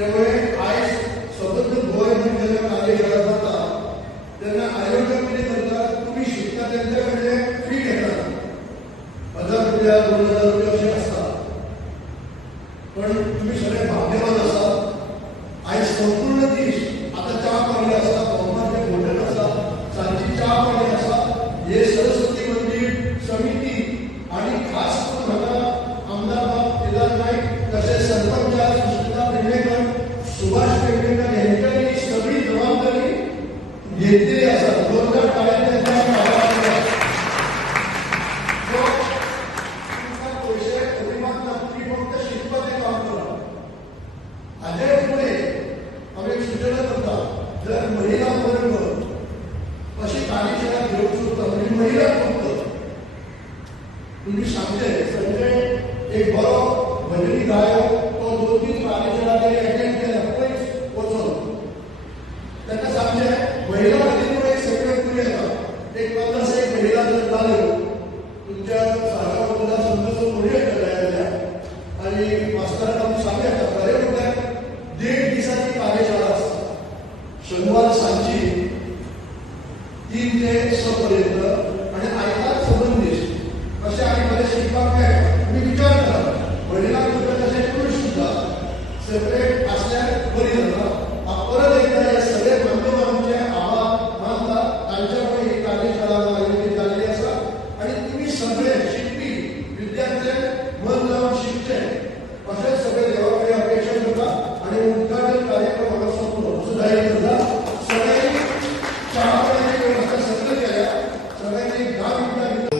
त्यामुळे आज स्वतंत्र गव्हर्नमेंट ज्यांना कार्य केला जातात त्यांना आयोगामध्ये म्हणतात तुम्ही शिक्षा त्यांच्याकडे फी घेतात 1000 रुपया 2000 रुपये असे असतात, पण तुम्ही सगळे भाग्यवान असाल आज संपूर्ण देश आता चहा पाणी असा बहुमान्य भोजन असा सांची चहा पाणी असा हे सरस्वती मंदिर समिती आणि खास करून आमदार केदार नाईक तसेच सरपंच सुष्मिता पेडणेकर सुभाष पेडणेकर यांच्यानी सगळी जबाबदारी घेतलेली असतात. जोरदार टाळ्या अजय पुढे आम्ही एक सूचना करतात जर महिलांबरोबर अशी कार्यशाळा घेऊ शकतो म्हणजे महिला फक्त तुम्ही सांगते संजय एक बरो भजनी गायक तो 2-3 कार्यशाळा अटेंड केल्या पयस वचून त्यांना सांगते महिला मध्ये एक सेक्रेटरी येतात एक 15 महिला जर झाले तुमच्या सागाबद्दल संघाचं पुढे आणि मास्तरांना सांगायचं खरे होत्या 1.5 दिवसाची कार्यशाळा असतात. शनिवार सांची 3 ते 6 पर्यंत आणि आयतार संबंधित असे आणि मध्ये शिकतात काय मी विचार करा महिला तसे पुरुष सुद्धा सेपरेट असल्यास बरी जातात. परत एकदा या सगळ्या माध्यमांचे आभार मानतात त्यांच्यामुळे ही कार्यशाळा आयोजित झालेली असतात आणि तुम्ही सगळे शिकवी विद्यार्थी मन लावून शिकते असे सगळे देवाकडे अपेक्षा करतात आणि उद्घाटन कार्यक्रमाला सुधारित करतात. सगळ्यांनी चहा पाण्याची व्यवस्था सगळं केल्या सगळ्यांनी 10 मिनिटं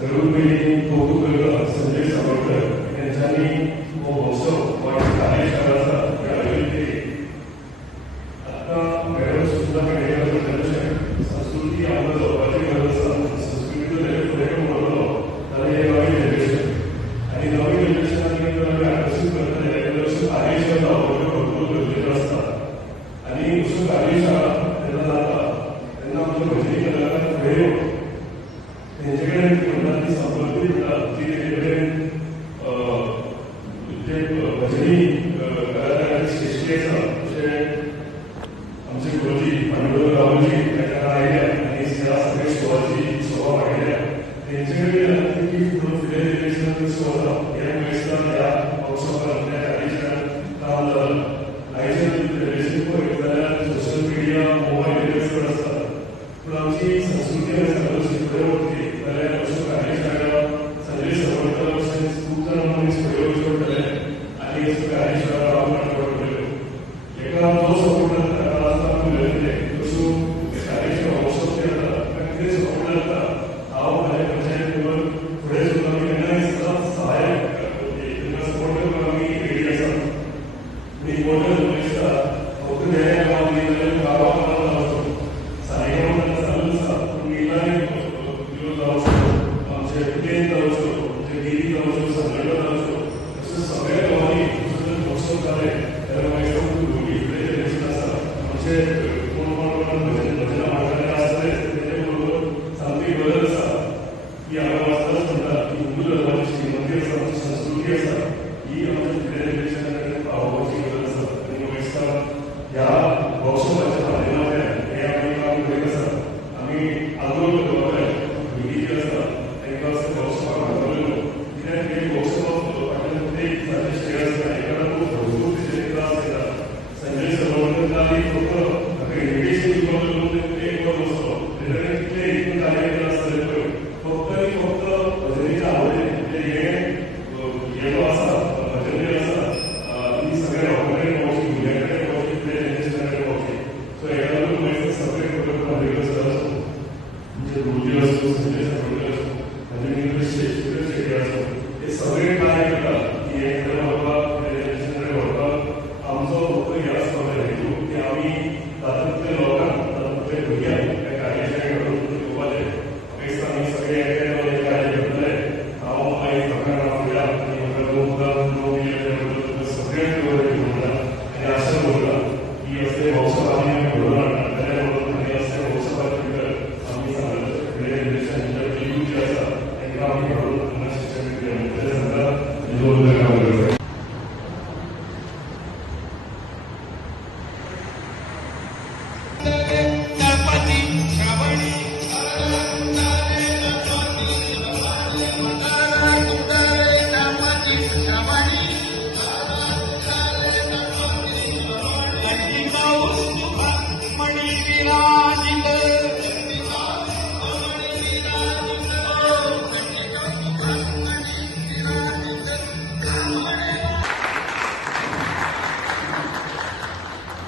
सर्वपैकी कौतुक करता संजय सावरकर यांच्यानी हो महोत्सव वाईट कार्यशाळाचा आयोजित केली. आता मॅडम सुद्धा संस्कृती आम्हाला जवळची गरज असतात. संस्कृतीचं पुढे बोललो तर हे नवीन जनरेशन आणि नवीन जनरेशन आकर्षित करता कार्यशाळा भरपूर गरजेचं असतात आणि नुसतं कार्यशाळा त्यांना जातात त्यांना आमच्या भजनी कलाकार पुढे त्यांच्याकडे म्हणतात ती संपत्ती म्हणतात की त्यांच्याकडे भजनी कलाकारांची सृष्टी आहे. आमचे गुरुजी पांडुरंग रावजी त्यांना राहिल्या आणि त्या सगळे सोहळ्याची शोभा वाढल्या. त्यांच्याकडे की पुढे सोहळा या वेळेसला या महोत्सवात त्या कार्यशाळेत काम झालं. सोशल मीडिया मोबाईल असतात पण आमची संस्कृती आणि संघर्ष पुढे होती. कार्यशाळा संजय सावरकर खूप जणांनी प्रयोग केले आणि कार्यशाळा आपण एका जो सपोर्ट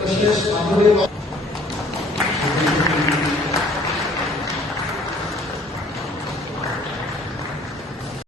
तसेच